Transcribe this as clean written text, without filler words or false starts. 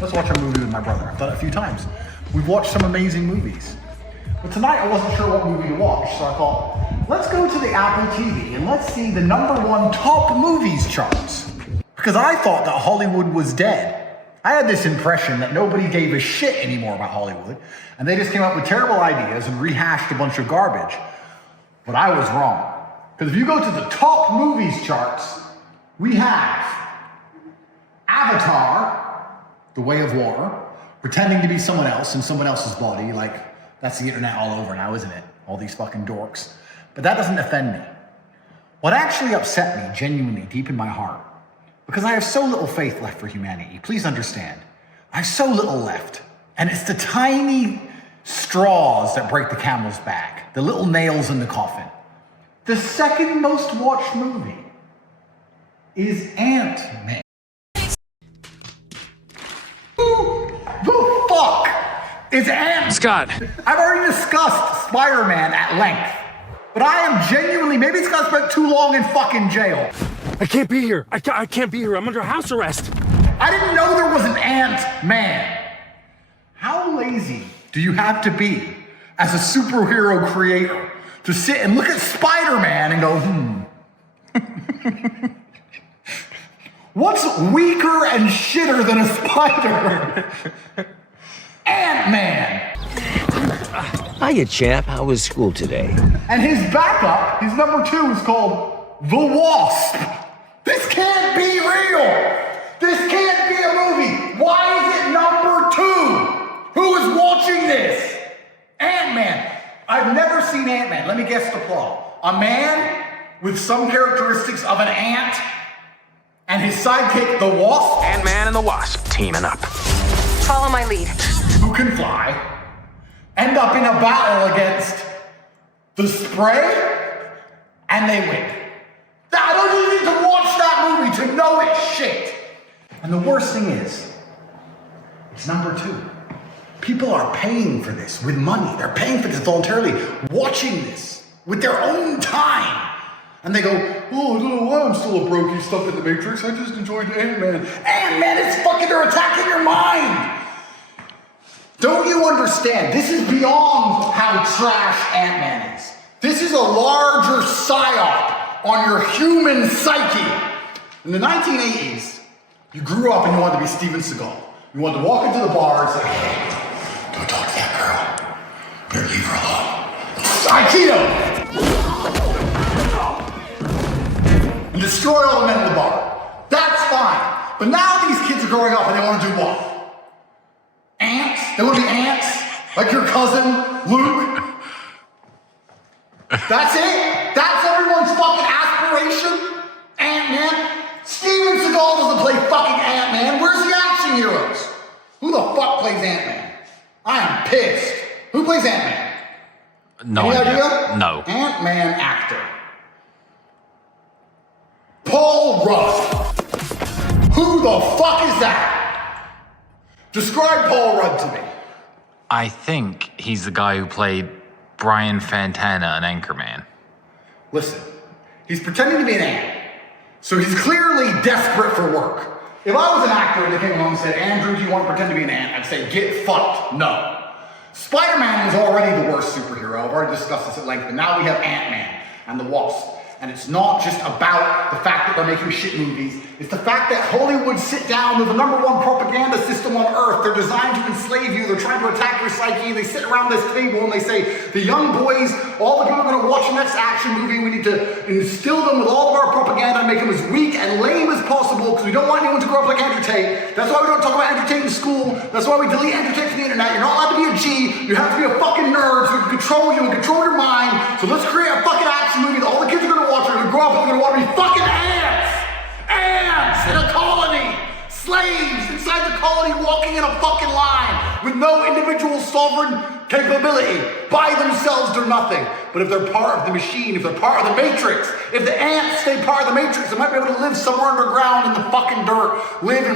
Let's watch a movie with my brother. I've done it a few times. We've watched some amazing movies. But tonight I wasn't sure what movie to watch, so I thought, let's go to the Apple TV and let's see the #1 top movies charts. Because I thought that Hollywood was dead. I had this impression that nobody gave a shit anymore about Hollywood, and they just came up with terrible ideas and rehashed a bunch of garbage. But I was wrong. Because if you go to the top movies charts, we have Avatar, The Way of Water, pretending to be someone else in someone else's body, like that's the internet all over now, isn't it? All these fucking dorks. But that doesn't offend me. What actually upset me, genuinely, deep in my heart, because I have so little faith left for humanity, please understand, I have so little left. And it's the tiny straws that break the camel's back, the little nails in the coffin. The second most watched movie is Ant-Man. Who the fuck is Ant-Man? Scott. I've already discussed Spider-Man at length, but I am genuinely, maybe it's because I spent too long in fucking jail. I can't be here. I can't be here. I'm under house arrest. I didn't know there was an Ant-Man. How lazy do you have to be as a superhero creator to sit and look at Spider-Man and go, what's weaker and shitter than a spider? Ant-Man. Hiya, champ. How was school today? And his backup, his #2, is called The Wasp. This can't be real. This can't be a movie. Why is it #2? Who is watching this? Ant-Man. I've never seen Ant-Man. Let me guess the plot. A man with some characteristics of an ant and his sidekick, the Wasp. Ant-Man and the Wasp teaming up. Follow my lead. Who can fly, end up in a battle against the Spray, and they win. I don't even need to watch that movie to know it's shit. And the worst thing is, it's #2. People are paying for this with money. They're paying for this voluntarily, watching this with their own time. And they go, oh, I don't know why I'm still a brokey stuck in the Matrix. I just enjoyed Ant-Man. Ant-Man is fucking, they're attacking your mind. Don't you understand? This is beyond how trash Ant-Man is. This is a larger psyop on your human psyche. In the 1980s, you grew up and you wanted to be Steven Seagal. You wanted to walk into the bar and say, hey, don't talk to that girl. Better leave her alone. Aikido! And destroy all the men in the bar. That's fine. But now these kids are growing up and they want to do what? Ants? They want to be ants? Like your cousin, Luke? That's it? That's everyone's fucking aspiration? Ant-Man? Steven Seagal doesn't play fucking Ant-Man. Where's the action heroes? Who the fuck plays Ant-Man? I am pissed. Who plays Ant-Man? No Any idea. idea? No. Ant-Man actor. Paul Rudd. Who the fuck is that? Describe Paul Rudd to me. I think he's the guy who played Brian Fantana in Anchorman. Listen, he's pretending to be an ant, so he's clearly desperate for work. If I was an actor and they came along and said, Andrew, do you want to pretend to be an ant? I'd say, get fucked. No. Spider-Man was already the worst superhero. I've already discussed this at length, but now we have Ant-Man and the Wasp. And it's not just about the fact that they're making shit movies. It's the fact that Hollywood sit down with the #1 propaganda system on earth. They're designed to enslave you. They're trying to attack your psyche. They sit around this table and they say, the young boys, all the people are going to watch the next action movie. We need to instill them with all of our propaganda and make them as weak and lame as possible because we don't want anyone to grow up like Andrew Tate. That's why we don't talk about Andrew Tate in school. That's why we delete Andrew Tate from the internet. You're not allowed to be a G. You have to be a fucking nerd so we can control you and control your mind. So let's create a fucking action movie that all the kids are going to watch. They're going to grow up and they're going to want to be fucking ants. Ants in a colony. Slaves inside the colony walking in a fucking line with no individual sovereign capability. By themselves, they're nothing. But if they're part of the machine, if they're part of the Matrix, if the ants stay part of the Matrix, they might be able to live somewhere underground in the fucking dirt, live in